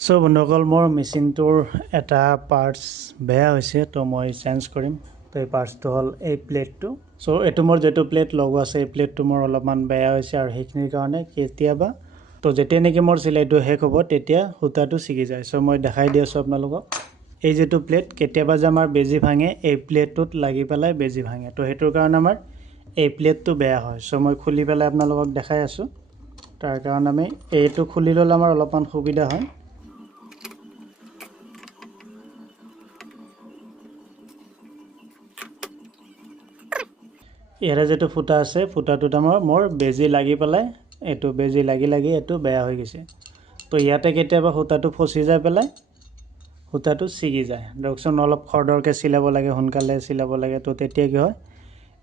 so বন্ধুসকল মোৰ মেচিনটোৰ এটা পাৰ্টস বেয়া হৈছে তো মই চেঞ্জ কৰিম তো এই পাৰ্টসটো হ'ল এই প্লেটটো সো এটো মোৰ যেটো প্লেট লগোৱা আছে এই প্লেটটো মোৰ অলপমান বেয়া হৈছে আৰু সেইখিনিৰ কাৰণে কেতিয়াবা তো যেতিয়া নেকি মোৰ চিলাইটো শেষ হ'ব তেতিয়া হুতাটো ছিগি যায় সো মই দেখাই দি আছো আপোনালোকক এই যেটো প্লেট কেতিয়াবা যে আমাৰ বেজি ভাঙে এই প্লেটটোত লাগি পেলাই বেজি ভাঙে তো হেতুৰ কাৰণে আমাৰ এই প্লেটটো বেয়া হয় সো মই খুলি পেলাই আপোনালোকক দেখাই আছো তাৰ কাৰণে আমি এইটো খুলি ল'লে আমাৰ অলপমান সুবিধা হয় ইয়াৰে যেটো ফুটা আছে ফুটাটোত মোৰ বেজি লাগি পেলাই এটো বেজি লাগি এটো বেয়া হৈ গৈছে তো ইয়াতে কেতিয়াবা ফুটাটো ফসি যায় পেলাই ফুটাটো ছিগি যায় দেখকচোন অলপ খৰদৰকে চিলাব লাগে সোনকালে চিলাব লাগে তো তেতিয়া কি হয়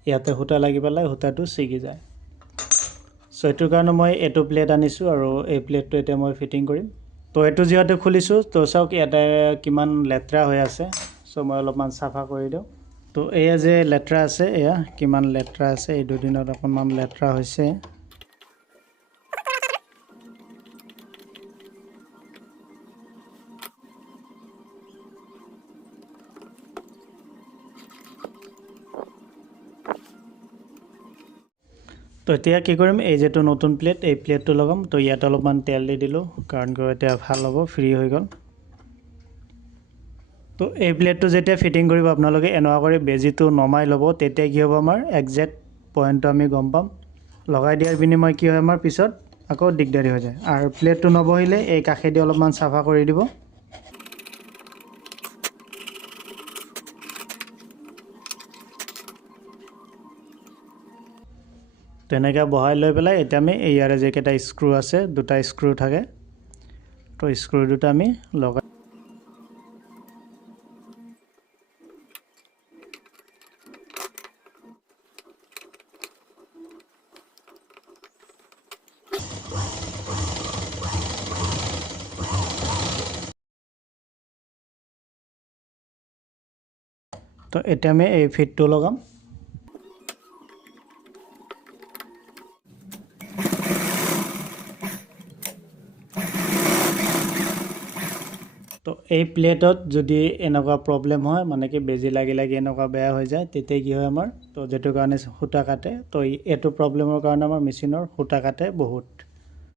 ইয়াতে ফুটা লাগি পেলাই ফুটাটো ছিগি যায় সো এটোৰ কাৰণে মই এটো প্লেট আনিছো আৰু এই প্লেটটো এতিয়া মই ফিটিং কৰিম তো এটো জিয়াতে খুলিছো তো চাওক ইয়াতে কিমান লেত্ৰা হৈ আছে সো মই অলপমান সাফা কৰি দিও তো এয়া যে লেত্ৰা আছে এয়া কিমান লেত্ৰা আছে এই দুদিনত অকনমান লেত্ৰা হৈছে তো এতিয়া কি কৰিম এই যেটো নতুন প্লেট এই প্লেটটো লগাম তো ইয়াত অলপমান তেল দি দিলো কাৰণ কি এটা ভাল হ'ব ফ্ৰী হৈ গল তো এই প্লেটটো যেতিয়া ফিটিং কৰিব আপোনালোকে এনেকুৱা কৰি বেজিটো নমাই ল'ব তেতিয়া কি হ'ব আমাৰ এক্সাক্ট পইণ্টটো আমি গম পাম লগাই দিয়াৰ বিনিময় কি হয় আমাৰ পিছত আকৌ দিগদাৰি হৈ যায় আৰু প্লেটটো নবহিলে এই কাখেদি অলপমান সাফা কৰি দিব তেনেকা বহাই লৈ পেলাই এতিয়া আমি ইয়াৰে যে কেটা স্ক্ৰু আছে দুটা স্ক্ৰু থাকে তো স্ক্ৰু দুটা আমি লগাই তো এতিয়া আমি এই ফিটটো লগাম তো এই প্লেটত যদি এনেকুৱা প্ৰবলেম হয় মানে কি বেজি লাগি এনেকুৱা বেয়া হৈ যায় তেতিয়া কি হয় আমাৰ তো যেটো কাৰণে হুতা কাটে তো এটো প্ৰবলেমৰ কাৰণে আমাৰ মেচিনৰ হুতা কাটে বহুত